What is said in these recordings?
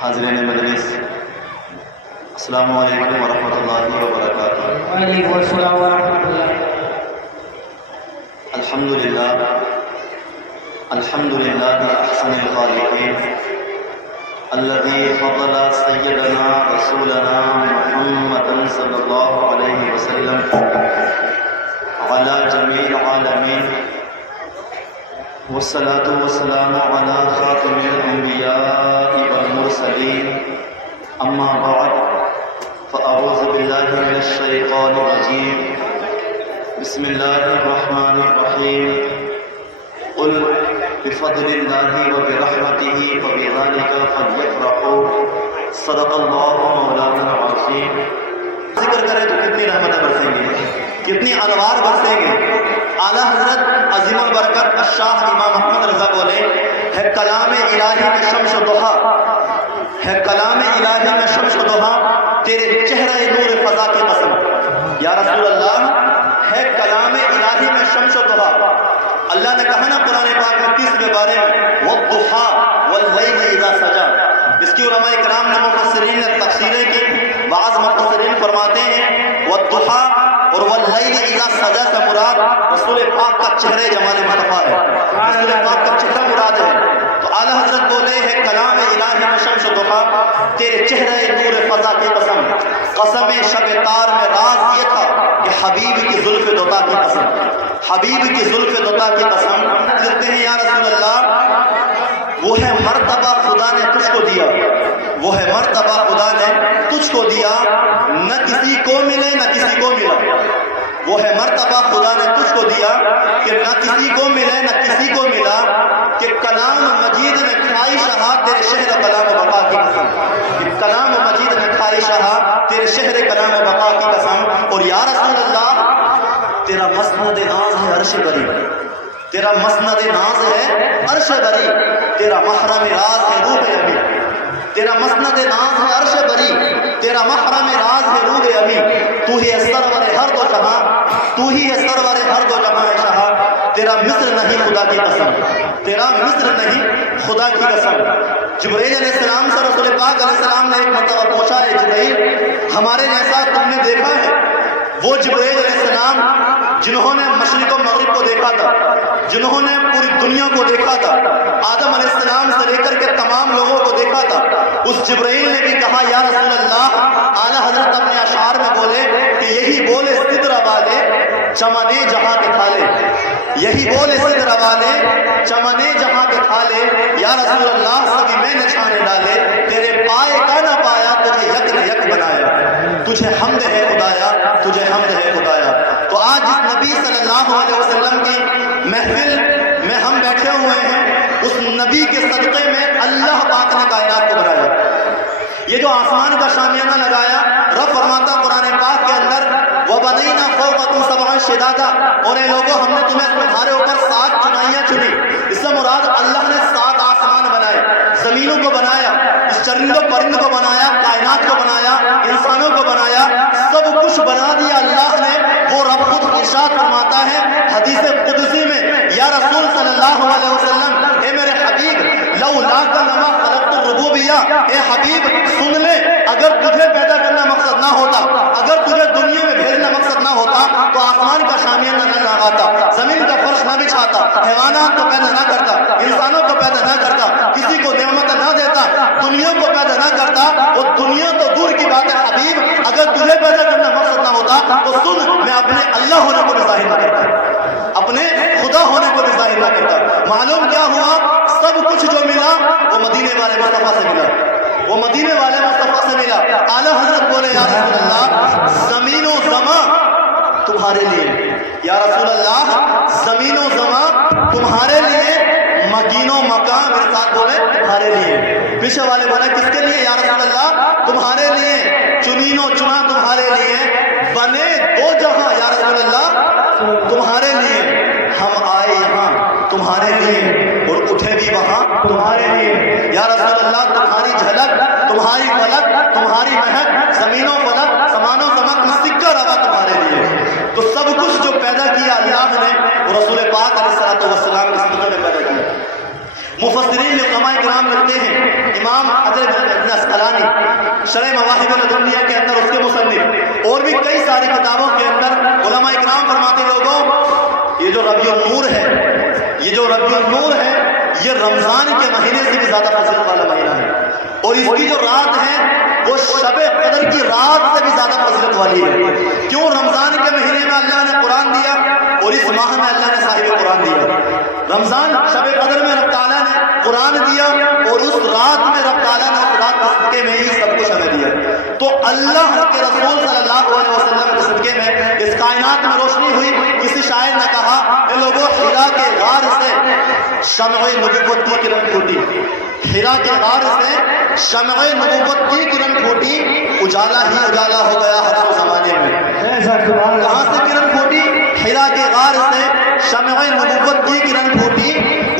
حاضرین مجلس، السلام علیکم ورحمۃ اللہ وبرکاتہ۔ وعلیکم السلام ورحمۃ اللہ۔ الحمدللہ احسن الخالقین الذی فضل سیدنا رسولنا محمد صلی اللہ علیہ وسلم علی جمیع العالمین، والصلاة والسلام علی خاتم الانبیاء والمرسلین، اما بعد فاعوذ باللہ من الشیطان الرجیم، بسم اللہ الرحمن الرحیم، قل بفضل اللہ وبرحمتہ فبذلک فلیفرحوا، صدق اللہ مولانا العظیم۔ ذکر کریں تو کتنی رحمتیں برسیں گے، کتنی انوار برسیں گے۔ اعلیٰ حضرت عظیم البرکت الشاہ امام احمد رضا بولے، ہے کلام الہی میں شمس و ضحیٰ، ہے کلام الہی میں شمس و ضحیٰ، تیرے چہرہ نور فضا کی قسم۔ یا رسول اللہ، ہے کلام الہی میں شمس و ضحیٰ۔ اللہ نے کہا نا قرآن پاک میں 30ویں بارے میں والضحیٰ واللیل اذا سجا۔ اس کی علماء کرام نے مفسرین نے تفسیریں کی۔ بعض مفسرین فرماتے ہیں والضحیٰ اور واللیل اذا سجا سے مراد رسول پاک کا چہرہ جمال مصطفیٰ ہے، رسول پاک کا چہرہ مراد ہے۔ تو اعلیٰ حضرت بولے، ہے کلام الہی میں شمس و ضحیٰ، تیرے چہرہ نور فضا کی قسم۔ قسم شب تار میں راز یہ تھا کہ حبیب کی زلف دوتا کی قسم، حبیب کی زلف دوتا کی قسم۔ کہتے ہیں یا رسول اللہ، وہ ہے مرتبہ خدا نے تجھ کو دیا، وہ ہے مرتبہ خدا نے تجھ کو دیا، نہ کسی کو ملے نہ کسی کو ملا۔ وہ ہے مرتبہ خدا نے تجھ کو دیا کہ نہ کسی کو ملے نہ کسی کو ملا، کہ کلام مجید نے کھائی شہا تیرے شہر کلام و بقا کی قسم، کہ کلام مجید نے کھائی شہا تیرے شہر کلام و بقا کی قسم۔ اور یا رسول اللہ، تیرا مسند ناز ہے عرش بری، تیرا مسند ناز ہے عرش بری، تیرا محرم راز ہے روح ابی، تیرا مسند ناز ہے عرش بری، تیرا محرم راز ہے روح ابی۔ تو ہی ہے سرور ہر دو جہاں، تو ہی ہے سرور ہر دو جہاں شہا، تیرا مصر نہیں خدا کی قسم، تیرا مصر نہیں خدا کی قسم۔ جبرائیل علیہ السلام سے رسول پاک علیہ السلام نے ایک مرتبہ پوچھا، ہے جبرائیل، ہمارے جیسا تم نے دیکھا ہے؟ وہ جبرائیل علیہ السلام جنہوں نے مشرق و مغرب کو دیکھا تھا، جنہوں نے پوری دنیا کو دیکھا تھا، آدم علیہ السلام سے لے کر کے تمام لوگوں کو دیکھا تھا، اس جبرائیل نے بھی کہا یا رسول اللہ، اعلیٰ حضرت اپنے اشعار میں بولے کہ یہی بولے سدرہ والے چمنے جہاں کے تھالے، یہی بولے سدرہ والے چمنے جہاں کے تھالے، یا رسول اللہ سبھی میں نے چھانے ڈالے، تیرے پائے کا نہ پایا تجھے یک نے یک بنایا، تجھے حمد ہے خدایا، تجھے حمد ہے خدایا۔ تو آج اس نبی صلی اللہ علیہ وسلم کی محفل میں ہم بیٹھے ہوئے ہیں، اس نبی کے صدقے میں اللہ پاک نے کائنات کو بنایا۔ یہ جو آسمان کا شامیانہ لگایا، رب فرماتا قرآن پاک کے اندر وَبَنَيْنَا فَوْقَكُمْ سَبْعًا شِدَادًا، اور اے لوگوں ہم نے تمہارے اوپر 7 چنائیاں چنی۔ اس سے مراد اللہ نے 7 آسمان بنائے، زمینوں کو بنایا، اس چرند و پرند کو بنایا، کائنات کو بنایا، انسانوں کو بنایا، سب کچھ بنا دیا اللہ نے۔ وہ رب خود ارشاد فرماتا ہے حدیث قدسی میں، یا رسول صلی اللہ علیہ وسلم، اے میرے حبیب لولاک لما خلقت الربوبیہ، اے حبیب سن لے، اگر تجھے پیدا کرنا مقصد نہ ہوتا، اگر تجھے دنیا میں بھیجنا مقصد نہ ہوتا تو آسمان کا شامیانہ نہ لگاتا، زمین کا فرش نہ بچھاتا، حیوانات کو پیدا نہ کرتا، انسانوں کو پیدا نہ کرتا، کسی کو نعمت نہ دیتا، دنیا کو پیدا نہ کرتا۔ وہ دنیا تو دور کی بات ہے حبیب، اگر تجھے پیدا کرنا مقصد نہ ہوتا تو سن، میں اپنے اللہ ہونے کو ظاہر نہ کرتا، اپنے خدا ہونے کو ظاہر نہ کرتا۔ معلوم کیا ہوا؟ سب کچھ جو ملا وہ مدینے والے مصطفیٰ سے ملا، وہ مدینے والے مصطفیٰ سے ملا۔ اعلیٰ حضرت بولے یا رسول اللہ، زمین و زمان تمہارے لیے، یا رسول اللہ زمین و زمان تمہارے لیے، مکین و مکان میرے ساتھ بولے تمہارے لیے۔ پیچھے والے بولے کس کے لیے یا رسول اللہ؟ تمہارے لیے۔ چنین و چنا تمہارے لیے، بنے 2 جہاں یا رسول اللہ تمہارے لیے، ہم آئے یہاں تمہارے لیے اور اٹھے بھی وہاں تمہارے لیے، یا رسول اللہ تمہاری جھلک، تمہاری فلک، تمہاری مہک، زمین و فلک، سمان و سمک میں سکہ روا تمہارے لیے۔ تو سب کچھ جو پیدا کیا اللہ نے، وہ رسول پاک علیہ السلام کے صدقے میں پیدا کیا۔ مفسرین علماء کرام لکھتے ہیں امام حجر بن اسقلانی شرح مواہب الدنیا کے اندر اس کے مصنف اور بھی کئی ساری کتابوں کے اندر علماء اکرام فرماتے لوگوں یہ جو ربیع النور ہے، یہ جو ربیع النور ہے یہ رمضان کے مہینے سے بھی زیادہ فضیلت والا مہینہ ہے، اور اس کی جو رات ہے وہ شب قدر کی رات سے بھی زیادہ فضیلت والی ہے۔ کیوں؟ رمضان کے مہینے میں اللہ نے قرآن دیا اور اس ماہ میں اللہ نے صاحب قرآن دیا۔ رمضان شب قدر میں رب تعالیٰ نے قرآن دیا اور اس رات میں رب تعالیٰ نے اس رات کے صدقے میں ہی سب کچھ ہمیں دیا۔ تو اللہ کے رسول صلی اللہ علیہ وسلم کے صدقے میں اس کائنات میں روشنی ہوئی۔ کسی شاعر نے کہا اے لوگوں، حرا کے غار سے شمع نبوت کی کرن پھوٹی، حرا کے غار سے شمع نبوت کی کرن پھوٹی، اجالا ہی اجالا ہو گیا ہر سو زمانے میں۔ کہاں سے کرن پھوٹی؟ حرا کے غار سے شمع نبوت کی کرن پھوٹی،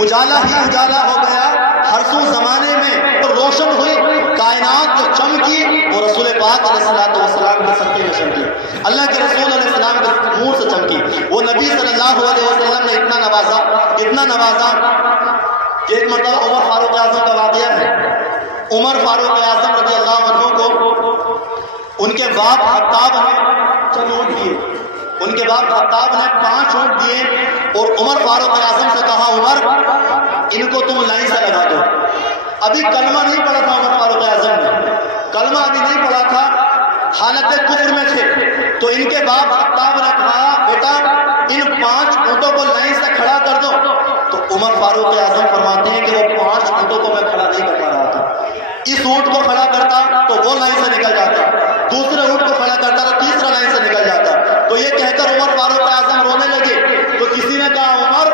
اجالا ہی اجالا ہو گیا ہر سو زمانے میں، اور روشن ہوئی کائنات جو چمکی وہ رسول پاک علیہ السلام کے صدقے میں چمکی، اللہ کے رسول علیہ السلام کے نور سے چمکی۔ وہ نبی صلی اللہ علیہ وسلم نے اتنا نوازا کہ ایک مرتبہ عمر فاروق اعظم کا واقعہ ہے۔ عمر فاروق اعظم رضی اللہ عنہ کو ان کے باپ خطاب نے چند اونٹ دیے، ان کے باپ خطاب نے 5 اونٹ دیے اور عمر فاروق اعظم سے کہا عمر ان کو تم لائن سے لگا دو۔ ابھی کلمہ نہیں پڑھا تھا عمر فاروق اعظم نے، کلمہ ابھی نہیں پڑھا تھا، حالت کفر میں تھے، تو ان کے باپ خطاب نے کہا بیٹا ان 5 اونٹوں کو لائن سے کھڑا کر دو۔ تو عمر فاروق اعظم فرماتے ہیں کہ وہ 5 اونٹوں کو میں کھڑا نہیں کر پا رہا تھا، اس اونٹ کو کھڑا کرتا تو وہ لائن سے نکل جاتا، دوسرے اونٹ کو کھڑا کرتا تو تیسرا لائن سے نکل جاتا۔ تو یہ کہہ کر عمر فاروق اعظم رونے لگے، تو کسی نے کہا عمر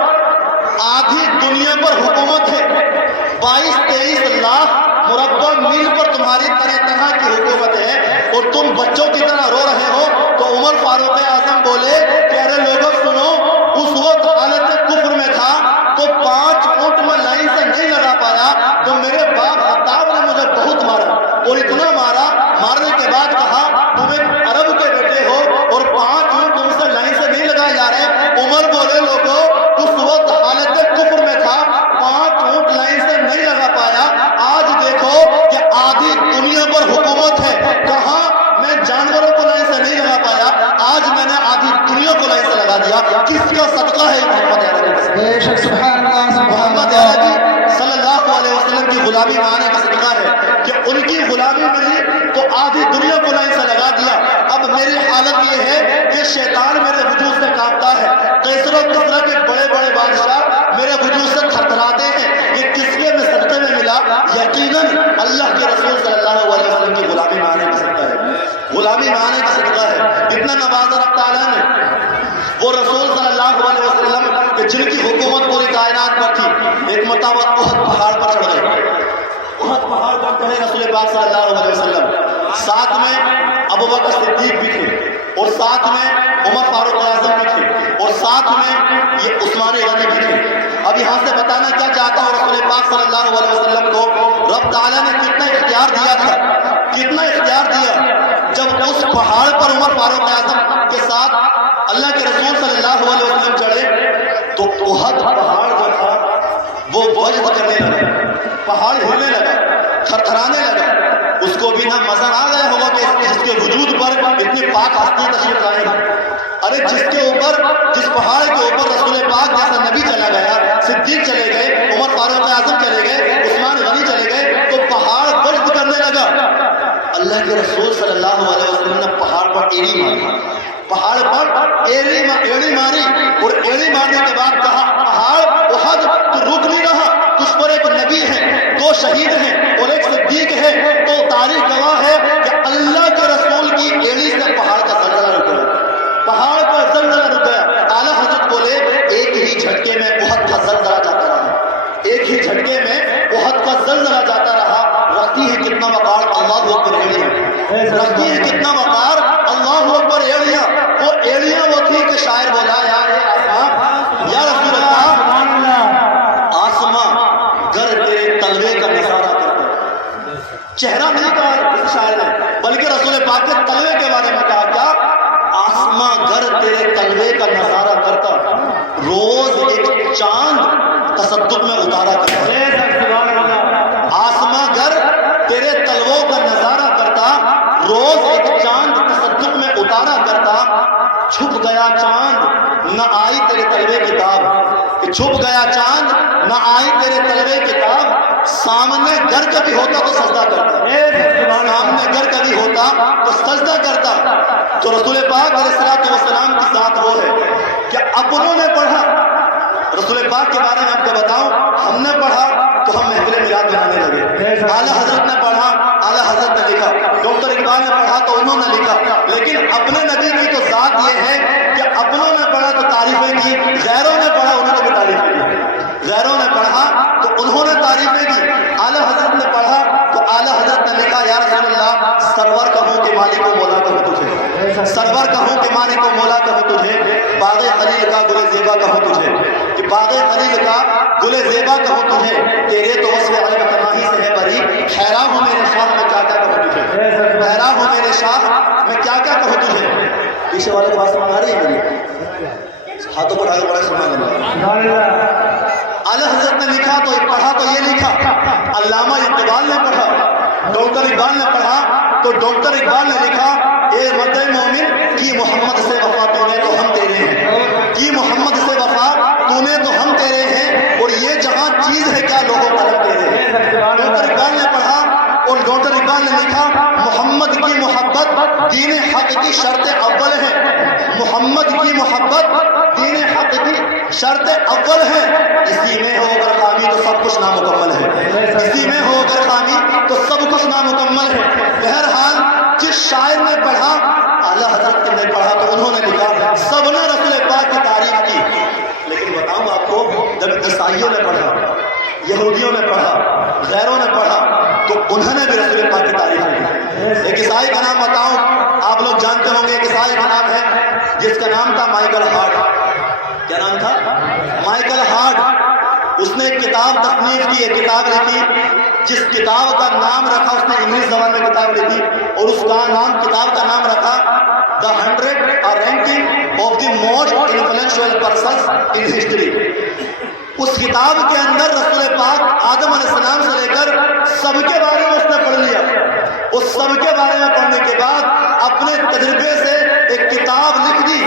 آدھی دنیا پر حکومت ہے، 22-23 لاکھ مربع میل پر تمہاری طرح کی حکومت ہے اور تم بچوں کی طرح رو رہے ہو۔ تو عمر فاروق اعظم بولے کہ ارے لوگوں سنو، اس وقت حالت کفر میں تھا تو 5 اونٹ میں لائن سے نہیں لگا پایا، تو میرے باپ خطاب نے مجھے بہت مارا اور اتنا مارا، مارنے کے بعد کہا تم ایک عرب کے بیٹے ہو اور 5 اونٹ تم سے لائن سے نہیں لگائے جا رہے۔ عمر بولے لوگوں اس وقت حالت کفر میں تھا، 5 اونٹ لائن سے نہیں لگا پایا، آج دیکھو کہ آدھی دنیا پر حکومت ہے، کہاں میں جانوروں کو لائن سے نہیں لگا پایا، آج میں نے آدھی دنیا کو لائن سے لگا دیا۔ کس کا صدقہ ہے محمد عربی صلی اللہ علیہ وسلم کی غلامی میں آنے کا صدقہ ہے کہ ان کی غلامی ملی تو آدھی دنیا کو لائن سے لگا دیا۔ اب میری حالت یہ ہے کہ شیطان میرے وجود سے کانپتا ہے، قیصر و کسریٰ کے بڑے بڑے بادشاہ میرے وجود سے تھرتھراتے ہیں، یہ کس کے میں صدقے میں ملا؟ یقیناً اللہ کے رسول صلی اللہ علیہ وسلم کی غلامی میں آنے کا صدقہ ہے، غلامی میں آنے کا صدقہ ہے۔ اتنا نوازا رب تعالیٰ نے وہ رسول صلی اللہ علیہ وسلم کہ جن کی حکومت پوری کائنات پر تھی، ایک مرتبہ احد پہاڑ پر چڑھ گئے، احد پہاڑ پر چڑھے رسول پاک صلی اللہ علیہ وسلم، ساتھ میں ابو بکر صدیق بھی تھے اور ساتھ میں عمر فاروق اعظم بھی تھے اور ساتھ میں یہ عثمان غنی بھی تھے۔ اب یہاں سے بتانا کیا چاہتا ہوں، رسول پاک صلی اللہ علیہ وسلم کو رب تعالیٰ نے کتنا اختیار دیا تھا، کتنا اختیار دیا۔ جب اس پہاڑ پر عمر فاروق اعظم کے ساتھ اللہ کے رسول صلی اللہ علیہ وسلم چڑھے تو احد پہاڑ جو تھا وہ وجد کرنے لگا، پہاڑ ہلنے لگا، تھرتھرانے لگا۔ اس کو بھی نہ مزہ آ گیا ہوگا کہ جس کے وجود پر اتنی پاک ہستی تشریف لائے ہیں، ارے جس پہاڑ کے اوپر رسول پاک جیسا نبی چلا گیا، صدیق چلے گئے، عمر فاروق اعظم چلے گئے، عثمان غنی چلے گئے، تو پہاڑ وجد کرنے لگا۔ اللہ کے رسول صلی اللہ علیہ وسلم نے پہاڑ پر ایڑی ماری، پہاڑ پر ایڑی ماری اور ایڑی مارنے کے بعد کہا پہاڑ احد تو رک نہیں رہا، تجھ پر ایک نبی ہے، 2 شہید ہیں اور ایک صدیق ہے، تو تاریخ گواہ ہے کہ اللہ کے رسول کی ایڑی سے پہاڑ کا زلزلہ رک گیا، پہاڑ کا زلزلہ رک گیا۔ اعلیٰ حضرت بولے ایک ہی جھٹکے میں احد کا زلزلہ جاتا رہا، ایک ہی جھٹکے میں احد کا زلزلہ جاتا رہا۔ رکھتی ہے کتنا وقار اللہ اکبر ایڑیاں، رکھتی ہے کتنا وقار اللہ اکبر ایڑیاں۔ وہ ایڑیاں وہ تھی کہ شاعر بولا یا رسول اللہ آسماں گر تیرے تلوے کا نظارہ کرتا، چہرہ نہیں کہا اس شاعر نے بلکہ رسول پاک کے تلوے کے بارے میں کہا، کیا آسماں گر تیرے تلوے کا نظارہ کرتا، روز ایک چاند تصدق میں اتارا کرتا۔ آسماں گر گیا چاند نہ آئی تیرے طلبے کتاب، کہ چھپ گیا چاند نہ آئی تیرے طلبے کتاب، سامنے گر کبھی ہوتا تو سجدہ کرتا، سامنے گر کبھی ہوتا تو سجدہ کرتا۔ تو رسول پاک علیہ السلام کی ذات وہ ہے کہ اپنوں نے پڑھا، رسول پاک کے بارے میں آپ کو بتاؤں، ہم نے پڑھا تو ہم محفل میلاد بنانے لگے، اعلیٰ حضرت نے پڑھا، اعلیٰ حضرت نے لکھا، ڈاکٹر اقبال نے پڑھا تو انہوں نے لکھا، لیکن اپنے نبی کی تو ذات یہ ہے کہ اپنوں نے پڑھا تو تعریفیں کی، غیروں نے پڑھا انہوں نے بھی تعریفیں کی، غیروں نے پڑھا تو انہوں نے تعریفیں کی، اعلیٰ حضرت نے پڑھا تو اعلیٰ حضرت نے لکھا یا رسول اللہ سرور کہوں کہ مالک و مولا کہوں تجھے، سرور کہوں کہ مالک و مولا کہوں تجھے، باغ خلیل کا گل زیبا کہوں تجھے، کہ باغ خلیل کا گل زیبا کہوں تجھے، تیرے تو وصف علم تناہی سے ہے بری، حیران ہوں میرے شاہ میں کیا کیا کہوں تجھے، حیران ہوں میرے شاہ میں کیا کیا کہوں تجھے۔ پیچھے والے کو بات سمجھ آ رہی ہے میری؟ ہاتھوں پر آگے بڑھا سبحان اللہ۔ اعلیٰ حضرت نے لکھا تو پڑھا تو یہ لکھا، علامہ اقبال نے پڑھا، ڈاکٹر اقبال نے پڑھا تو ڈاکٹر اقبال نے لکھا اے مدعِ مومن کی محمد سے وفا تو نے تو ہم تیرے ہیں، کی محمد سے وفا تو نے تو ہم تیرے ہیں، اور یہ جہاں چیز ہے کیا لوگوں قلم تیرے ہیں۔ ڈاکٹر اقبال نے پڑھا اور ڈاکٹر اقبال نے لکھا محمد کی محبت دین حق کی شرط اول ہے، محمد کی محبت دین حق کی شرط اول ہے، اسی میں ہو اگر خامی تو سب کچھ نامکمل ہے، اسی میں ہو اگر خامی تو سب کچھ نامکمل ہے۔ بہرحال جس شاعر نے پڑھا اعلیٰ حضرت نے پڑھا تو انہوں نے لکھا، سب نے رسول پاک کی تعریف کی، لیکن بتاؤں آپ کو جب عیسائیوں نے پڑھا، یہودیوں نے پڑھا، غیروں نے پڑھا تو انہوں نے بھی رسول پاک کی تعریف کی۔ ایک عیسائی کا نام بتاؤں، آپ لوگ جانتے ہوں گے، ایک عیسائی کا نام ہے جس کا نام تھا مائیکل ہارٹ۔ کیا نام تھا؟ Michael Hart. اس نے ایک کتاب تصنیف کی، ایک کتاب لکھی، جس کتاب کا نام رکھا، اس نے انگلش زبان میں کتاب لکھی اور اس کا نام، کتاب کا نام رکھا The 100 Ranking of the Most Influential Persons in History۔ اس کتاب کے اندر رسول پاک آدم علیہ السلام سے لے کر سب کے بارے میں اس نے پڑھ لیا، اس سب کے بارے میں پڑھنے کے بعد اپنے تجربے سے ایک کتاب لکھ دی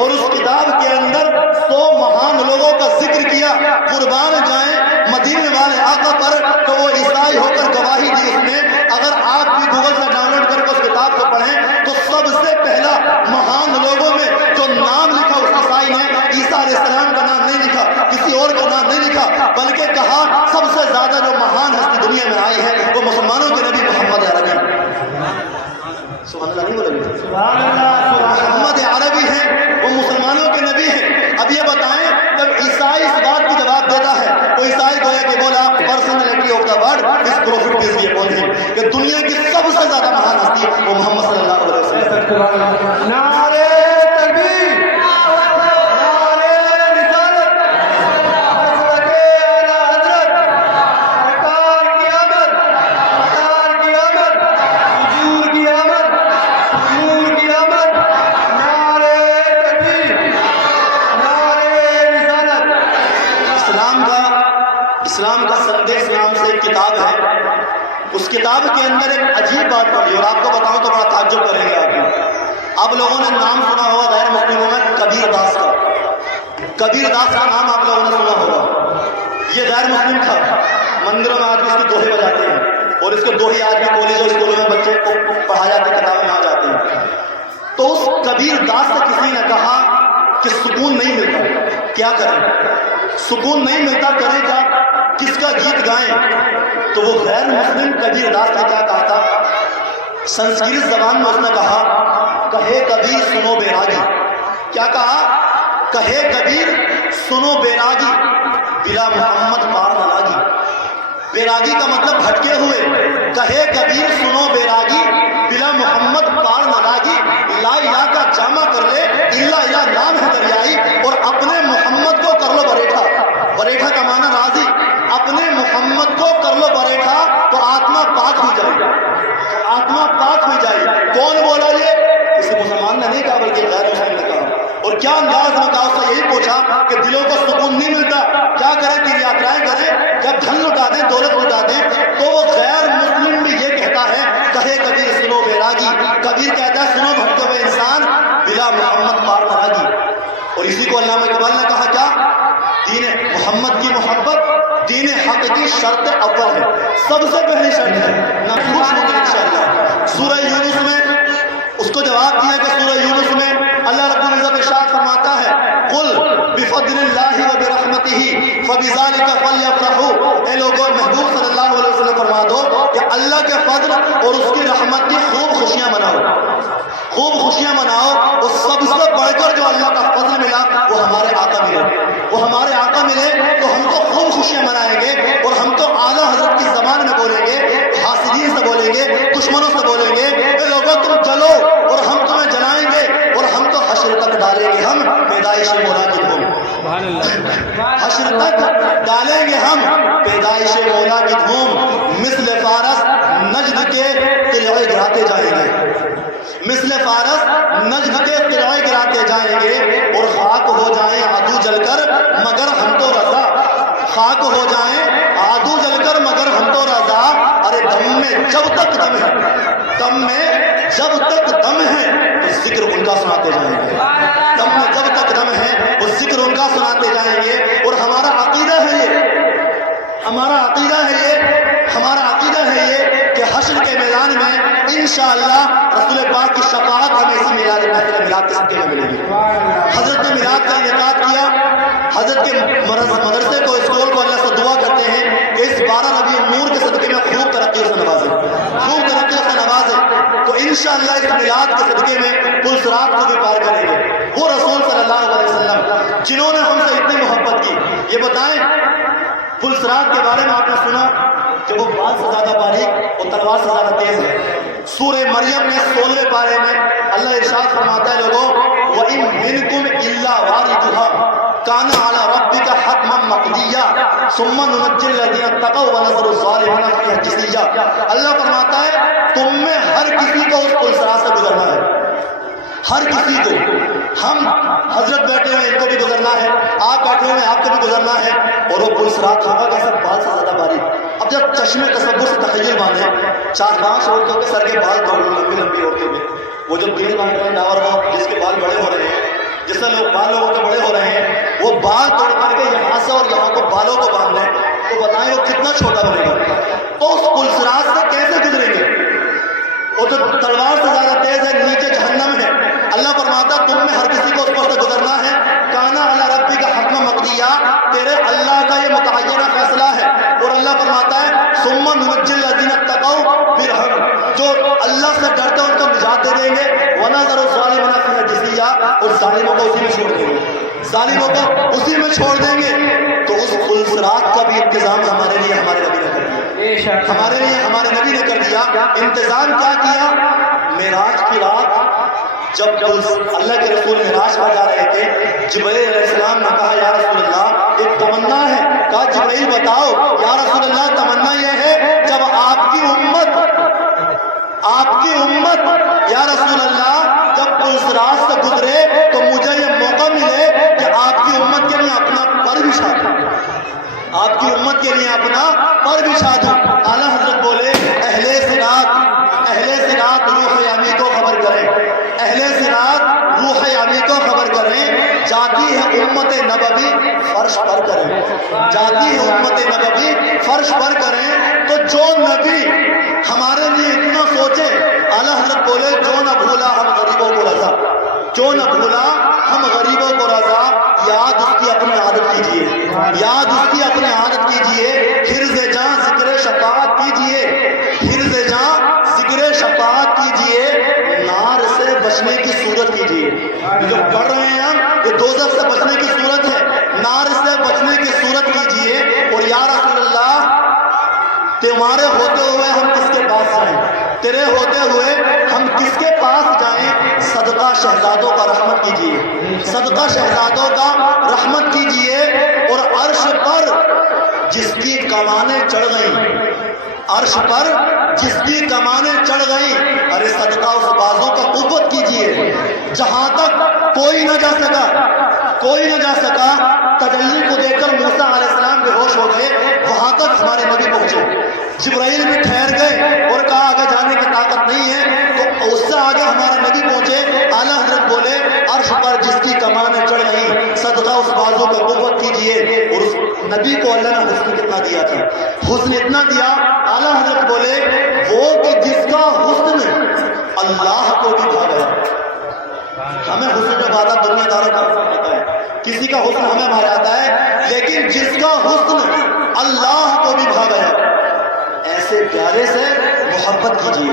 اور اس کتاب کے اندر 100 مہان لوگوں کا ذکر کیا، قربان جائیں مدینے والے آقا پر تو وہ عیسائی ہو کر گواہی دی اس نے۔ اگر آپ بھی گوگل سے ڈاؤن لوڈ کر کے اس کتاب کو پڑھیں تو سب سے پہلا مہان لوگوں میں جو نام لکھا اس عیسائی نے، عیسیٰ علیہ السلام کا نام نہیں لکھا، کسی اور کا نام نہیں لکھا، بلکہ کہا سب سے زیادہ جو مہان ہستی دنیا میں آئی ہے وہ مسلمانوں کے نبی محمد عربی، سبحان اللہ نہیں بولے، محمد عربی ہیں، وہ مسلمانوں کے نبی ہیں۔ اب یہ بتائیں جب عیسائی اس بات کی جواب دیتا ہے تو عیسائی گویا کہ بولا پرسنالٹی آف دا ورڈ اس پروفٹ پیس بھی اپون ہم، کہ دنیا کی سب سے زیادہ مہان ہستی وہ محمد صلی اللہ علیہ وسلم۔ نعرہ تکبیر، نعرہ رسالت، حضرت اعلیٰ حضرت، سرکار کی آمد، سرکار کی آمد، حضور کی آمد، حضور کی آمد، نعرہ تکبیر، نعرہ رسالت۔ اسلام کا سندیش نام سے ایک کتاب ہے، اس کتاب کے اندر ایک عجیب بات پڑھی اور آپ کو بتاؤں تو بڑا تعجب کریں گے آپ لوگوں نے نام سنا ہوگا غیر مسلموں میں کبیر داس کا، کبیر داس کا نام آپ لوگوں نے سنا ہوگا۔ یہ غیر مسلم تھا، مندروں میں آج بھی اس کی دوہے بجاتے ہیں اور اس کے دوہے آج بھی کالج اور اسکولوں میں بچے کو پڑھا جاتے، کتابوں میں آ جاتے ہیں۔ تو اس کبیر داس سے کسی نے کہا کہ سکون نہیں ملتا، کیا کریں؟ سکون نہیں ملتا، کریں کیا؟ کس کا گیت گائیں؟ تو وہ غیر مسلم کبیر داس نے کیا کہا تھا؟ سنسکرت زبان میں اس نے کہا کہے کبیر سنو بیراگی، کیا کہا؟ کہے کبیر سنو بیراگی، بلا محمد پار نہ لاگی۔ بیراگی کا مطلب بھٹکے ہوئے، کہے کبیر سنو بیراگی، بلا محمد پار نہ لاگی۔ لا الہ کا جامع کر لے، الا الہ نام ہے دریائی، اور اپنے محمد کو کر لو بریٹھا۔ بریٹھا کا معنی راضی، اپنے محمد کو کر لو بریٹھا تو آتما پاک ہو جائے، آتما پاک ہو جائے۔ کون بولا یہ؟ کسی مسلمان نے نہیں کہا بلکہ غیر مسلم نے کہا، اور کیا انداز میں کہا؟ اس سے یہی پوچھا کہ دلوں کو سکون نہیں ملتا، کیا کریں؟ تیر یاترائیں کریں، جب دھن لٹا دیں، دولت لٹا دیں، تو وہ غیر مسلم بھی یہ کہتا ہے کہے کبیر سنو بیراگی۔ کبیر کہتا ہے سنو بھٹکے ہوئے انسان، بلا محمد پار نہ لاگی۔ شرط اول ہے، سب سے پہلی شرط ہے نہ خوش ہوں گے انشاءاللہ۔ سورہ یونس میں اس کو جواب دیا کہ سورہ یونس میں اللہ رب العزت ارشاد فرماتا ہے قل بفضل اللہ وبرحمتہ فبذلک فلیفرحوا، اے لوگوں محبوب صلی اللہ علیہ وسلم فرما دو کہ اللہ کے فضل اور اس کی رحمت کی خوب خوشیاں مناؤ، خوب خوشیاں مناؤ۔ اور سب سے بڑھ کر جو اللہ کا فضل ملا وہ ہمارے آقا ملے، وہ ہمارے آقا ملے تو ہم کو خوب خوشیاں منائیں گے اور ہم تو اعلیٰ حضرت کی زبان میں بولیں گے، حاسدین سے بولیں گے، دشمنوں سے بولیں گے اے لوگوں تم جلو اور ہم تمہیں جلائیں گے اور ہم تو حشر تک ڈالیں گے ہم پیدائش مولا کی دھوم، حشر تک ڈالیں گے ہم پیدائش مولا کی دھوم، مثل فارس نجد کے قلعے گراتے جائیں گے، مثل فارس نجد کے قلعے گراتے جائیں گے اور خاک ہو جائیں عدو جل کر مگر ہم تو رضا، خاک ہو جائیں عدو جل کر مگر ہم تو رضا۔ ارے دم میں جب تک دم ہے، دم میں جب تک دم ہے تو ذکر ان کا سناتے جائیں گے، دم میں جب تک دم ہے وہ ذکر ان کا سناتے جائیں گے۔ اور ہمارا عقیدہ ہے یہ، ہمارا عقیدہ ہے یہ، ہمارا عقیدہ ہے یہ کہ حشر کے میدان میں انشاءاللہ رسول پاک کی شفاعت ہمیں اسی میلاد میلاد کے صدقے میں ملے گی۔ حضرت نے میلاد کا انعقاد کیا، حضرت کے مدرسے کو اسکول کو اللہ سے دعا کرتے ہیں کہ اس 12 ربیع النور کے صدقے میں خوب ترقی سے نوازے، خوب ترقی سے نوازے، تو انشاءاللہ اس میلاد کے صدقے میں پل صراط کو بھی پار کریں گے۔ وہ رسول صلی اللہ علیہ وسلم جنہوں نے ہم سے اتنی محبت کی، یہ بتائیں پل صراط کے بارے میں آپ نے سنا کہ وہ بال سے زیادہ باریک اور تلوار سے زیادہ تیز ہے۔ سورہ مریم میں 16ویں پارے میں اللہ ارشاد فرماتا ہے لوگوں وَإِن مِّنكُمْ إِلَّا وَارِدُهَا كَانَ عَلَى رَبِّكَ حَتْمًا مَّقْضِيًّا ثُمَّ نُنَجِّي الَّذِينَ اتَّقَوْا وَنَذَرُ الظَّالِمِينَ فِيهَا جِثِيًّا۔ اللہ فرماتا ہے تم میں ہر کسی کو اس پل صراط سے گزرنا ہے، ہر کسی کو۔ ہم حضرت بیٹھے ہوئے ان کو بھی گزرنا ہے، آپ بیٹھے ہوئے آپ کو بھی گزرنا ہے، اور وہ پل صراط ہوگا کیسا بال سے زیادہ باریک۔ اب جب چشمے تصور سے تخیل باندھے 4-5 عورتوں کے سر کے بال توڑ لمبی لمبی عورتوں کے، وہ جو بھیڑ باندھ رہے ہیں ڈاور وہ جس کے بال بڑے ہو رہے ہیں، جس سے لوگ بال لوگوں کے بڑے ہو رہے ہیں، وہ بال توڑ کر کے یہاں سے اور یہاں کو بالوں کو باندھ لیں تو بتائیں وہ کتنا چھوٹا بنے گا۔ تو اس پل صراط سے کیسے گزریں گے؟ وہ تو تلوار سے زیادہ تیز ہے، نیچے جہنم ہے۔ اللہ فرماتا تم میں ہر کسی کو اس پر سے گزرنا ہے، کانا علی ربی کا حتم مقضیہ، تیرے اللہ کا یہ متعینہ فیصلہ ہے۔ اور اللہ فرماتا ہے ثم ننجی الذین اتقوا، پھر ہم جو اللہ سے ڈرتے ہیں ان کو نجات دے دیں گے، ونذر الظالمین فیہا جثیا، اور ظالموں کو اسی میں چھوڑ دیں گے، ظالموں کو اسی میں چھوڑ دیں گے۔ تو اس پل صراط کا بھی انتظام ہمارے لیے ہمارے نبی نے کر دیا، ہمارے لیے ہمارے نبی نے کر دیا۔ انتظام کیا کیا؟ معراج کی رات جب اللہ کے رسول معراج پر جا رہے تھے، جبرائیل علیہ السلام نے کہا یا رسول اللہ ایک تمنا ہے۔ کہا جبرائیل بتاؤ یا رسول اللہ، تمنا یہ ہے جب آپ کی امت یا رسول اللہ جب پل صراط سے گزرے تو مجھے یہ موقع ملے کہ آپ کی امت کے لیے اپنا پر بچھا دوں، آپ کی امت کے لیے اپنا پر بچھا دوں۔ اعلیٰ حضرت بولے اہل صراط روح امی کو خبر کریں، اہل صراط روح امی کو خبر کریں، جاتی ہے امت نبوی فرش پر کریں، جاتی ہے امت نبوی فرش پر کریں۔ تو جو نبی ہمارے لیے اتنا سوچے، اعلیٰ حضرت بولے جو نہ بھولا ہم غریبوں کو رضا، جو نہ بھولا ہم غریبوں کو رضا، یاد اس کی اپنی عادت کیجئے، یاد اس کی اپنی عادت کیجئے، حرز جاں ذکر شفاعت کیجئے، حرز جاں ذکر شفاعت کیجئے، نار سے بچنے کی صورت کیجئے۔ جو پڑھ رہے ہیں ہم یہ دوزخ سے بچنے کی صورت ہے، نار سے بچنے کی صورت کیجئے۔ اور یا رسول اللہ تمہارے ہوتے ہوئے ہم کس کے پاس جائیں، تیرے ہوتے ہوئے ہم کس کے پاس جائیں؟ صدقہ شہزادوں کا رحمت کیجئے، صدقہ شہزادوں کا رحمت کیجئے۔ اور عرش پر جس کی کمانیں چڑھ گئیں، عرش پر جس کی کمانیں چڑھ گئیں، ارے صدقہ اس بازو کا قوت کیجئے جہاں تک کوئی نہ جا سکا، کوئی نہ جا سکا۔ تجلی کو دیکھ کر موسیٰ علیہ السلام بے ہوش ہو گئے، وہاں تک ہمارے نبی پہنچے، جبرائیل بھی ٹھہر گئے اور کہا آگے جانے کی طاقت نہیں ہے، تو اس سے آگے ہمارے نبی پہنچے۔ اعلیٰ حضرت بولے عرش پر جس کی کمانیں چڑھ گئیں، صدقہ اس بازو کا قوت کیجئے۔ اور اس نبی کو اللہ نے حسن کتنا دیا تھا، حسن حسن اتنا دیا، اعلیٰ حضرت بولے وہ کہ جس کا حسن اللہ کو بھی بھا گیا. ہمیں حسن میں بھاتا دنیا داروں کا حسن ہوتا ہے، کسی کا حسن ہمیں بھا جاتا ہے، لیکن جس کا حسن اللہ کو بھی بھا گیا، ایسے پیارے سے محبت کیجیے،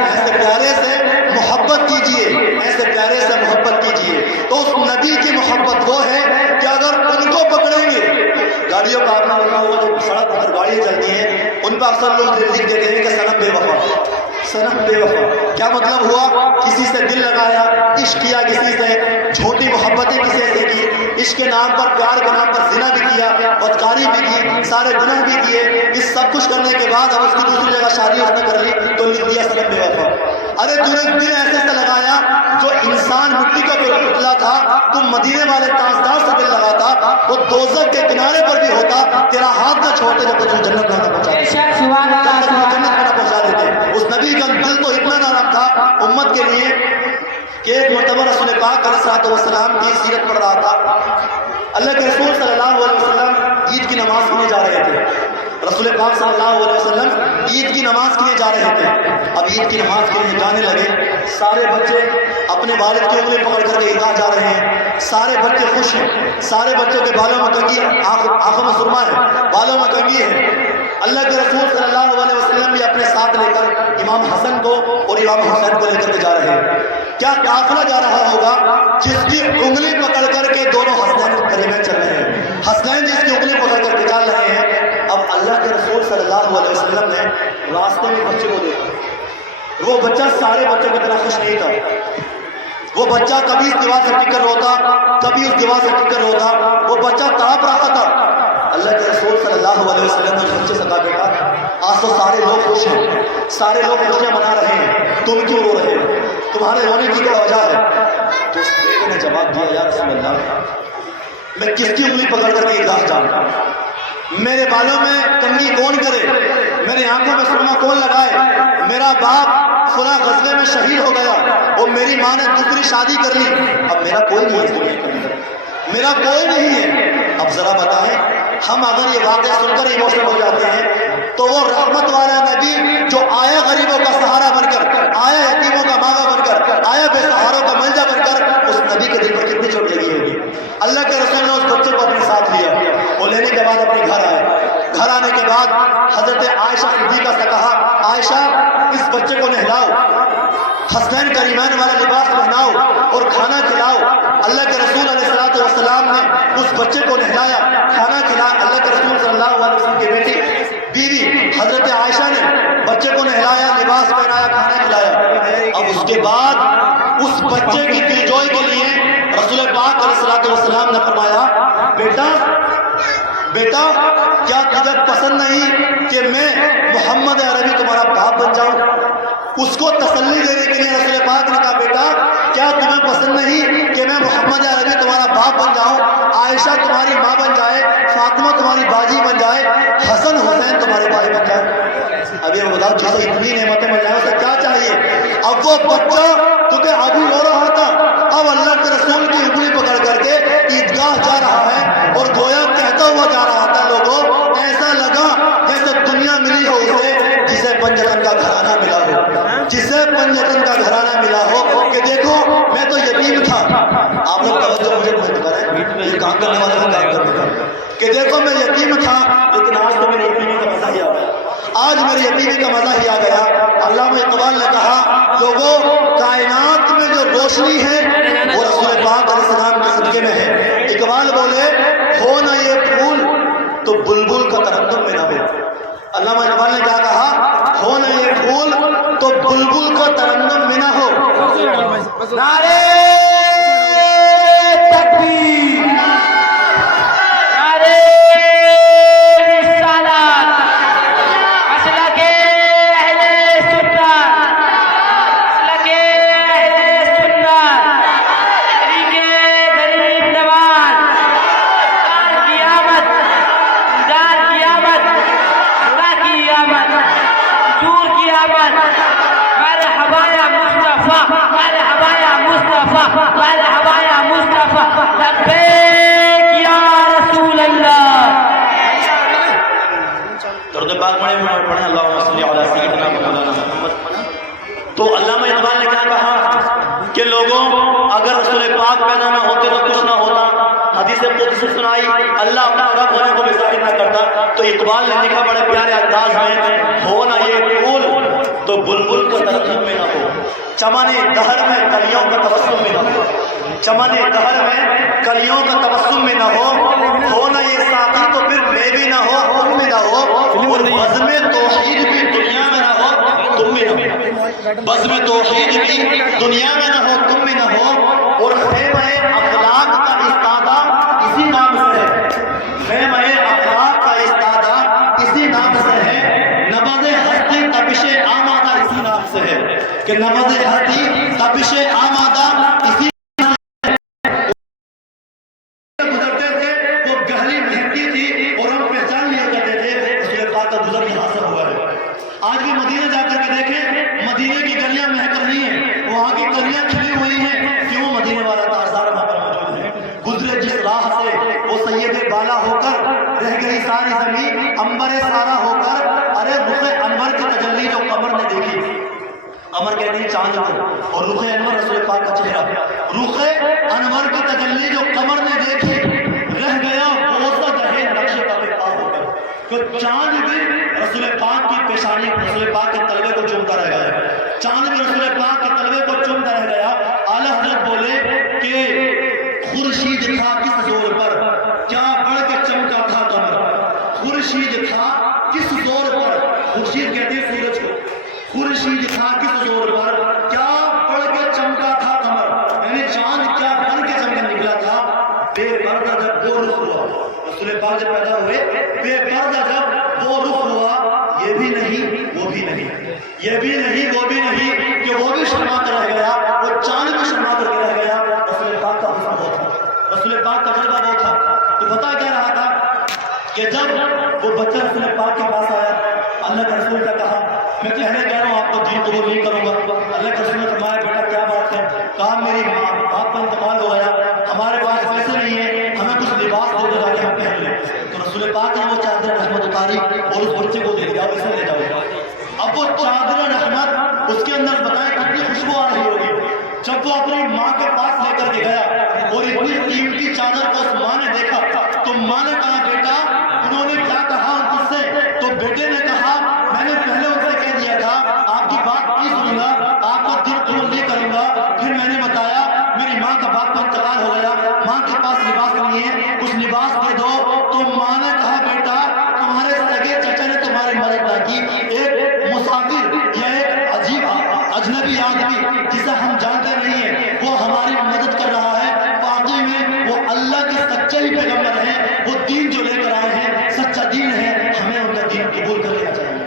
ایسے پیارے سے محبت کیجیے، ایسے پیارے سے محبت کیجیے. تو اس نبی کی محبت وہ ہے کہ اگر ان کو پکڑیں گے، گاڑیوں کا آپ نے دیکھا ہوا جو سڑک پر گاڑیاں چلتی ہیں ان پہ اکثر لوگ لکھ دیتے ہیں کہ صنم بے وفا، صنم بے وفا. کیا مطلب ہوا؟ کسی سے دل لگایا، عشق کیا کسی سے، جھوٹی محبتیں کسی سے کی، عشق کے نام پر، پیار کے نام پر زنا بھی کیا، بدکاری بھی کی، سارے گناہ بھی کیے. اس سب کچھ کرنے کے بعد اب اس کی دوسری جگہ شادی اس نے کر لی تو لکھ دیا صنم بے وفا. ارے تو نے دل ایسے سے لگایا جو انسان مٹی کا پتلا تھا، تم مدینے والے تاجدار سے دل لگاتا، وہ دوزخ کے کنارے پر بھی ہوتا، تیرا ہاتھ نہ چھوڑتے جب تجھے جنت نہ پہنچا دیتے. اس نبی کا دل تو اتنا نرم تھا امت کے لیے کہ ایک مرتبہ رسول پاک علیہ الصلوۃ والسلام کی سیرت پڑھ رہا تھا. اللہ کے رسول صلی اللہ علیہ وسلم عید کی نماز کے لیے جا رہے تھے. رسول پاک صلی اللہ علیہ وسلم عید کی نماز کے لیے جا رہے تھے. اب عید کی نماز کے لیے جانے لگے، سارے بچے اپنے والد کی انگلی پکڑ کر کے عیدگاہ جا رہے ہیں. سارے بچے خوش ہیں، سارے بچوں کے بالوں میں کنگھی، آنکھوں میں سرما ہے، بالوں میں کنگھی ہے. اللہ کے رسول صلی اللہ علیہ وسلم بھی اپنے ساتھ لے کر امام حسن کو اور امام حسین کو لے کر کے جا رہے ہیں. کیا قافلہ جا رہا ہوگا جس کی انگلی پکڑ کر کے دونوں حسنین قریبین چل رہے ہیں، حسنین جس کی انگلی پکڑ کر کے چل رہے ہیں. اب اللہ کے رسول صلی اللہ علیہ وسلم نے راستے میں بچے کو دیکھا. وہ بچہ سارے بچوں کی طرح خوش نہیں تھا. وہ بچہ کبھی اس دیوار سے ٹک کر روتا، کبھی اس دیوار سے ٹک کر روتا. وہ بچہ تڑپ رہا تھا. اللہ کے رسول صلی اللہ علیہ وسلم نے اس بچے سے کہا بیٹا آج تو سارے لوگ خوش ہیں، سارے لوگ خوشیاں منا رہے ہیں، تم کیوں رو رہے ہو؟ تمہارے رونے کی کیا وجہ ہے؟ تو اس بیٹے نے جواب دیا یا رسول اللہ میں کس کی انگلی پکڑ کر کے عیدگاہ جاؤں؟ میرے بالوں میں کنگھی کون کرے؟ میرے آنکھوں میں سرما کون لگائے؟ میرا باپ فلاں غزوے میں شہید ہو گیا اور میری ماں نے دوسری شادی کر لی. اب میرا کوئی نہیں ہے اس دنیا کے اندر، میرا کوئی نہیں ہے. اب ذرا بتائیں ہم اگر یہ واقعہ سن کر ایموشنل ہو جاتے ہیں تو وہ رحمت والا نبی جو آیا غریبوں کا سہارا بن کر، آیا یتیموں کا ماں بن کر، آیا بے سہاروں کا ملجا بن کر، اس نبی کے دل پر کتنی چوٹ لگی ہوگی. اللہ کے رسول نے اس بچے کو اپنے ساتھ لیا. وہ لینے کے بعد اپنے گھر آئے. گھر آنے کے بعد حضرت عائشہ صدیقہ سے کہا عائشہ اس بچے کو نہلاؤ، حسنین کریمین والا لباس پہناؤ اور کھانا کھلاؤ. اللہ کے رسول علیہ الصلوۃ والسلام نے اس بچے کو نہلایا، کھانا کھلایا. اللہ کے رسول صلی اللہ علیہ وسلم کی بیٹی بیوی حضرت عائشہ نے بچے کو نہلایا، لباس پہنایا، کھانا کھلایا. اب اس کے بعد اس بچے کی دلجوئی کے لیے رسول پاک علیہ الصلوۃ والسلام نے فرمایا بیٹا کیا تجھے پسند نہیں کہ میں محمد عربی تمہارا باپ بن جاؤں؟ اس کو تسلی دینے کے لیے رسول پاک نے کہا بیٹا کیا تمہیں پسند نہیں کہ میں محمد عربی تمہارا باپ بن جاؤں، عائشہ تمہاری ماں بن جائے، فاطمہ تمہاری باجی بن جائے، حسن حسین تمہارے بھائی بن جائے؟ اب یہ بتاؤ جسے اتنی نعمتیں مل جائیں اسے کیا چاہیے؟ اب وہ بچہ کیونکہ ابھی رو رہا تھا، اب اللہ کے رسول کی انگلی پکڑ کر کے عیدگاہ جا رہا ہے اور گویا کہتا ہوا جا رہا تھا لوگوں ایسا لگا جیسے دنیا ملی ہو اسے جسے پنجتن کا گھرانہ ملا ہو، جسے پنجتن کا گھرانہ ملا ہو کہ دیکھو میں تو یتیم تھا. آپ لوگ توجہ مجھے بہت کریں، یہ کام کرنے والے کو کام کرنے کا کہ دیکھو میں یتیم تھا لیکن آج تو میری یتیمی کا مزہ ہی آ گیا، آج میری یتیمی کا مزہ ہی آ گیا. علامہ اقبال نے کہا لوگوں کائنات میں جو روشنی ہے وہ رسول پاک علیہ السلام کے صدقے میں ہے. اقبال بولے ہو نہ یہ پھول تو بلبل کا ترنم میں نہ ہو. علامہ اقبال نے کیا کہا؟ ہو نہ یہ پھول تو بلبل کا ترنم میں نہ ہو. نعرے تکبیر، نعرے رسالت، مسلک اہل سنت، مسلک اہل سنت، طریق غریب نواز، قیامت، دار قیامت، خدا کی قیامت، حضور کی آمد. مرحبا یا مصطفیٰ، مرحبا یا مصطفیٰ، مرحبا یا مصطفیٰ، لبیک یا رسول اللہ. پاک پیدا نہ ہوتے تو کچھ نہ ہوتا. حدیث قدسی سنائی, اللہ اپنا رب ہونے کو بھی ظاہر نہ کرتا. تو اقبال نے لکھا بڑے پیارے انداز میں, ہو نہ یہ پھول تو بلبل کا ترنم میں نہ ہو, چمن دہر میں کلیوں کا تبسم میں نہ ہو, چمن دہر میں کلیوں کا تبسم میں نہ ہو نہ یہ ساقی تو پھر میں بھی نہ ہو, تم میں نہ ہو, اور بزم توحید بھی دنیا میں نہ ہو, تم میں نہ ہو, بزم توحید بھی دنیا میں نہ ہو, تم میں نہ ہو. اور خیمہ اخلاق کا استادہ اسی نام سے ہے, خیمہ اخلاق کا استادہ اسی نام سے ہے, نبض ہستی تپش آمادہ اسی نام سے ہے, کہ نبض ہستی تپش آمادہ اسی گزرتے تھے, وہ گہری مہندی تھی اور ہم پہچان لیا کرتے تھے رسول پاک کا گزر یہاں سے ہوا ہے. آج بھی مدینہ جا کر کے دیکھیں, مدینے کی گلیاں مہک رہی ہیں, وہاں کی گلیاں کھلی ہوئی ہیں, کیوں؟ مدینے والا تاجدار وہاں پر موجود ہے. گزرے جس راہ سے وہ سید بالا ہو کر رہ گئی ساری زمین انبر سارا ہو کر, ارے رخ انور کی تجلی جو قمر نے دیکھی, قمر کہتے ہیں چاند کو, اور رخ انور رسول پاک کا چہرہ, رخ انور کی تجلی جو قمر نے دیکھی, رہ گیا بوسہ دہے نقش کا پا ہو کر, کہ چاند بھی رسول پاک کی پیشانی, رسول پاک کے تلوے کو چومتا رہ گیا, چاند بھی رسول پاک کے تلوے کو چومتا رہ گیا. اعلی حضرت بولے کہ خورشید تھا کس زور پر, کیا بڑھ کے چمکا تھا قمر, خورشید تھا کس زور پر, خورشید کہتے ہیں سورج کو, خورشید تھا کس زور پر, کیا بڑھ کے چمکا تھا قمر, یعنی چاند کیا بڑھ کے چمکا نکلا تھا. بے پردہ جب وہ رخ ہوا, رسول پاک جب پیدا ہوئے, بے پردہ جب وہ رخ ہوا, یہ بھی نہیں وہ بھی نہیں, یہ بھی نہیں وہ بھی نہیں, کہ وہ بھی شرما کر رہ گیا, وہ چاند بھی شرما کر کے رہ گیا. رسول پاک کا حسن وہ تھا, رسول پاک کا جذبہ وہ تھا. تو بتا کیا رہا تھا کہ جب وہ بچہ رسول پاک کے پاس آیا, اللہ کے رسول نے کہا میں کہنے کہہ رہا ہوں آپ کو دین قبول نہیں کروں گا. اللہ کے رسول نے فرمایا بیٹا کیا بات ہے, کہا میری باپ کا انتقال ہو گیا, ہمارے پاس پیسے نہیں ہیں, ہمیں کچھ لباس دے دو تاکہ ہم پہن لیں. تو رسول پاک نے وہ چادر رحمت اتاری اور اس بچے کو دے دیا, اسے لے جاؤ. اب وہ چادر رحمت اس کے اندر بتائیں کتنی خوشبو آ رہی ہوگی. جب وہ اپنی ماں کے پاس لے کر کے گیا اور اتنی قیمتی چادر کو اس ماں نے دیکھا, تو ماں نے کہا بیٹا انہوں نے کیا کہا تجھ سے, تو بیٹے نے کہا میں نے پہلے ان سے کہہ دیا تھا آپ کی بات نہیں سنوں گا, آپ کا دل قبول نہیں کروں گا. پھر میں نے بتایا میری ماں کا باپ کا انتقال ہو گیا, ماں کے پاس لباس نہیں ہے, کچھ لباس دے دو. تو ماں نے کہا بیٹا تمہارے سگے چچا نے تمہاری مدد نہ کی, ایک مسافر یا ایک عجیب اجنبی آدمی جسے ہم جانتے نہیں ہیں وہ ہماری مدد کر رہا ہے. واقعی میں وہ اللہ کے سچے ہی پیغمبر ہیں, وہ دین جو لے کر آئے ہیں سچا دین ہے, ہمیں ان کا دین قبول کر لینا چاہیے,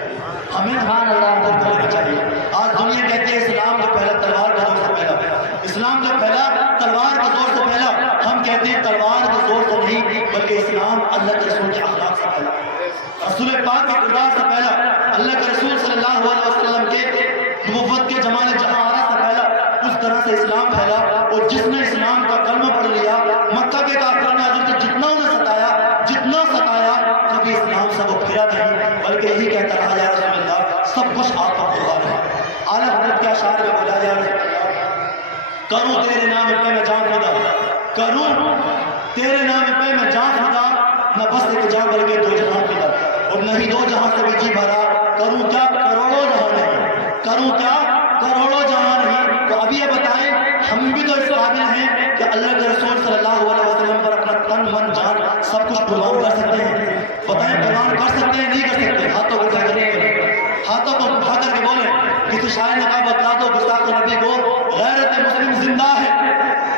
ہمیں قبول کر لینا چاہیے. آج دنیا کہتی ہے اسلام جو پہلا تلوار کا زور سے پہلا, اسلام جو پہلا تلوار کے زور سے پہلا, ہم کہتے ہیں تلوار کے زور سے نہیں بلکہ اسلام اللہ کے رسول کے اخلاق سے پہلا, رسول پاک کے کردار سے پہلا, اللہ کے رسول صلی اللہ علیہ وسلم کے نبوت کے زمانے جہاں آنے سے پہلا, اس طرح سے اسلام پھیلا. اور جس نے اسلام کا کلمہ پڑھ لیا, مکہ کے کافروں نے حضرت جتنا انہیں ستایا کبھی اسلام سے وہ پھرا نہیں بلکہ یہی کہتا رہا یا رسول اللہ سب کچھ آپ کا قربان ہے. اعلیٰ حضرت کے اشعار میں بولا یا رسول اللہ کروں تیرے نام پہ میں جان فدا, کروں تیرے نام پہ میں جان فدا, نہ بس ایک جان بلکہ دو جہاں فدا, اور نہیں دو جہاں سے بھی جی بھرا, کروں کیا کروڑوں جہاں نہیں, کروں کیا کروڑوں جہاں نہیں. تو ابھی یہ بتائیں ہم بھی تو اس قابل ہیں کہ اللہ کے رسول صلی اللہ علیہ وسلم پر اپنا تن من جان سب کچھ قربان کر سکتے ہیں. بتائیں قربان کر سکتے ہیں نہیں کر سکتے؟ ہاتھوں کو اٹھا کر نہیں کریں, ہاتھوں کو اٹھا کر کے بولیں. کسی شاعر نے کہا بتلا دو گستاخ نبی کو غیرت مسلم زندہ ہے,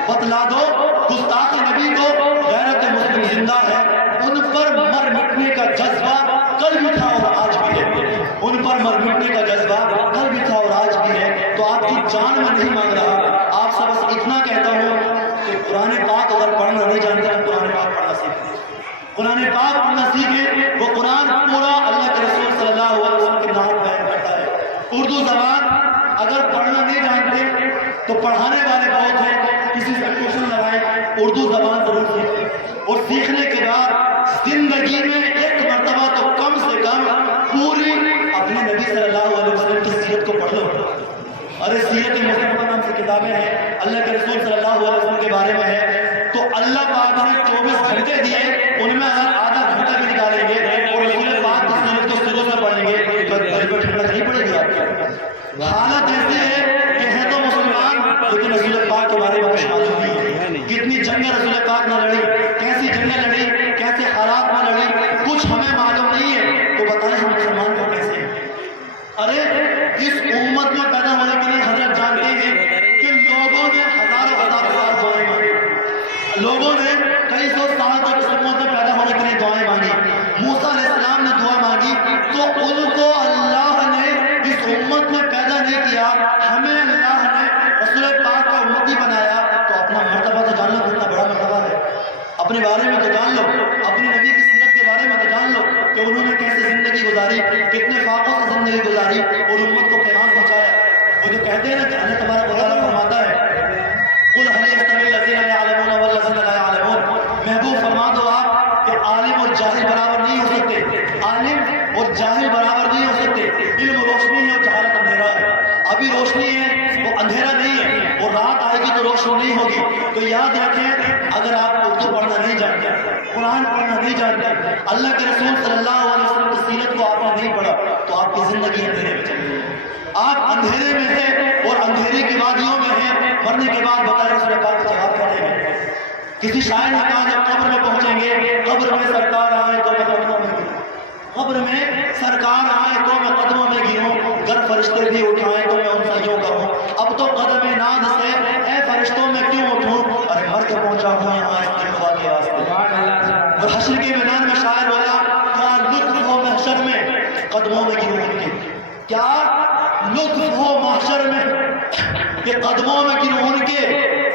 بتلا دو گستاخ نبی کو غیرت مسلم زندہ ہے. ان پر مر مٹنے کا جذبہ کل بھی تھا اور آج بھی ہے, ان پر مر مٹنے کا جذبہ کل بھی تھا اور آج بھی ہے. تو آپ کی جان میں نہیں مانگ رہا, آپ سے بس اتنا کہتا ہوں کہ قرآن پاک اگر پڑھنا نہیں جانتے ہیں قرآن پاک پڑھنا سیکھیں, قرآن پاک پڑھنا سیکھیں. وہ قرآن پورا اللہ کے رسول صلی اللہ علیہ وسلم کے نام بیان کرتا ہے. اردو زبان اگر پڑھنا نہیں جانتے تو پڑھانے والے بہت ہیں, کسی سے ٹیوشن لگائیں, اردو زبان ضرور سیکھیں, اور سیکھنے کے بعد زندگی میں ایک مرتبہ تو کم سے کم پوری اپنے نبی صلی اللہ علیہ وسلم کی سیرت کو پڑھ لو. ارے سیرت مصطفیٰ کا نام سے کتابیں ہیں اللہ کے رسول صلی اللہ علیہ وسلم کے بارے میں ہے، تو اللہ پاک نے 24 گھنٹے دیے، ان میں اگر آدھا گھنٹہ بھی نکالیں گے اور رسول پاک کی سیرت کو شروع سے پڑھیں گے تو دل پہ ٹھنڈک نہیں پڑے گی آپ کی۔ حالت ایسی ہے کہ ہے تو مسلمان لیکن رسول پاک کے بارے میں کچھ معلوم نہیں ہے۔ کتنی جنگیں رسول پاک نے لڑی، کیسی جنگیں لڑی، کیسے حالات میں لڑی، کچھ ہمیں معلوم نہیں ہے، تو بتائیں ہم مسلمان کو کیسے ہیں؟ ارے اس امت میں پیدا ہونے کے لیے حضرت جانتے ہیں کہ لوگوں نے ہزاروں سال دعائیں مانگی، لوگوں نے کئی سو سال تک اس امت میں پیدا ہونے کے لیے دعائیں مانگی۔ موسیٰ علیہ السلام نے دعا مانگی تو ان کو اللہ نے اس امت میں پیدا نہیں کیا، ہمیں اللہ نے رسول پاک کا امتی بنایا، تو اپنا مرتبہ تو جان لو کتنا بڑا مرتبہ ہے، اپنے بارے میں تو جان لو، اپنے نبی کی سیرت کے بارے میں تو جان لو کہ انہوں نے کیسے زندگی گزاری، کتنے فاقوں سے زندگی گزاری اور امت کو پیغام پہنچایا۔ وہ جو کہتے ہیں نا کہ اللہ تبارک و تعالیٰ فرماتا ہے قُلْ هَلْ يَسْتَوِي الَّذِينَ يَعْلَمُونَ وَالَّذِينَ لَا يَعْلَمُونَ، محبوب فرما دو آپ کہ عالم اور جاہل برابر نہیں ہو سکتے، عالم اور جاہل برابر نہیں ہو سکتے۔ علم روشنی ہے اور جہالت اندھیرا ہے، ابھی روشنی ہے وہ اندھیرا نہیں ہے، اور رات آئے گی تو روشنی نہیں ہوگی۔ تو یاد رکھیں اگر آپ اردو پڑھنا نہیں جانتے، قرآن پڑھنا نہیں جانتے، اللہ کے رسول صلی اللہ علیہ وسلم کی سیرت کو آپ نے نہیں پڑھا تو آپ کی زندگی اندھیرے میں چلی گئی، آپ اندھیرے میں ہیں اور اندھیرے کی وادیوں میں ہیں۔ مرنے کے بعد بتائیں رسول پاک کا جواب کیا دیں گے؟ کسی شاعر نے کہا جب قبر میں پہنچیں گے، قبر میں سرکار آئے تو میں قدموں میں گروں، قبر میں سرکار آئے تو میں قدموں میں گروں، گر فرشتے بھی اٹھائیں تو میں ان سے یوں کہوں اب تو قدم ناد سے اے فرشتوں میں کیوں اٹھوں، ارے مر کے پہنچا ہوں یہاں اس تقویٰ کے واسطے۔ اور حشر کے میدان میں شاعر بولا کیا لطف ہو محشر میں قدموں میں گروں ان کے، کیا لطف ہو محشر میں کہ قدموں میں گروں ان کے،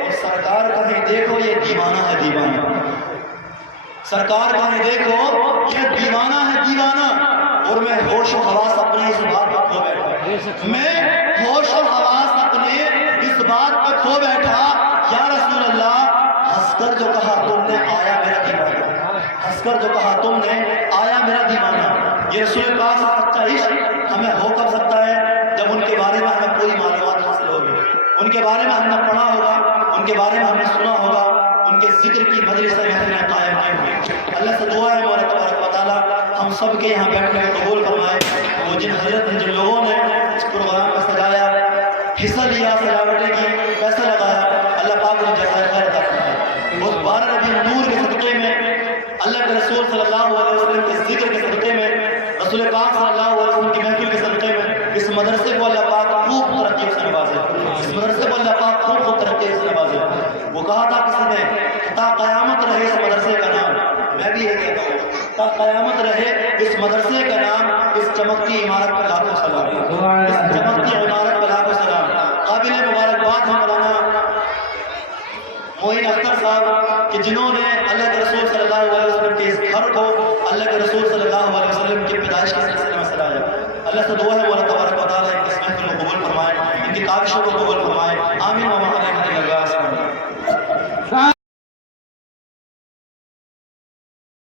اور سرکار کہیں دیکھو یہ دیوانہ ہے دیوانہ، سرکار کہیں دیکھو یہ دیوانہ ہے دیوانہ، اور میں ہوش و حواس اپنے اس بات پر کھو بیٹھا، میں ہوش و حواس اپنے اس بات پر کھو بیٹھا، یا رسول اللہ ہنس کر جو کہا تم نے آیا میرا دیوانہ، ہنس کر جو کہا تم نے آیا میرا دیوانہ۔ یہ رسول پاک سے سچا عشق ہمیں ہو کب سکتا ہے جب ان کے بارے میں ہمیں پوری معلومات حاصل ہوگی، ان کے بارے میں ہم نے پڑھا ہوگا، ان کے بارے میں ہم نے سنا ہوگا، ان کے ذکر کی مجلس محفلیں قائم کی ہوئی۔ اللہ سے دعا ہے مولا تبارک و تعالیٰ ہم سب کے یہاں بیٹھنے کو قبول فرمائے، وہ جن لوگوں نے اس پروگرام کو سجایا، حصہ لیا، سجاوٹیں کی، پیسہ لگایا، اللہ پاک نے جزائے خیر عطا فرمائے۔ اس 12 ربیع نور کے صدقے میں، اللہ کے رسول صلی اللہ علیہ وسلم کے ذکر کے صدقے میں، رسول پاک صلی اللہ علیہ وسلم کی محفل کے صدقے میں اس مدرسے کو اللہ پاک خوب ترقی سے نوازے، اس مدرسے کو اللہ پاک خوب ترقی سے نوازے۔ وہ کہا تھا کسی نے تا قیامت رہے اس مدرسے کا نام، میں بھی یہ کہتا ہوں تا قیامت رہے اس مدرسے کا نام، اس چمکتی عمارت پر لاکھوں سلام، اس چمکتی عمارت پر لاکھوں سلام۔ قابل مبارکباد ہیں مولانا معین اختر صاحب کہ جنہوں نے اللہ کے رسول صلی اللہ علیہ وسلم کے اس گھر کو اللہ کے رسول صلی اللہ علیہ وسلم کی پیدائش کے سلسلے میں سجایا۔ اللہ سے دعا ہے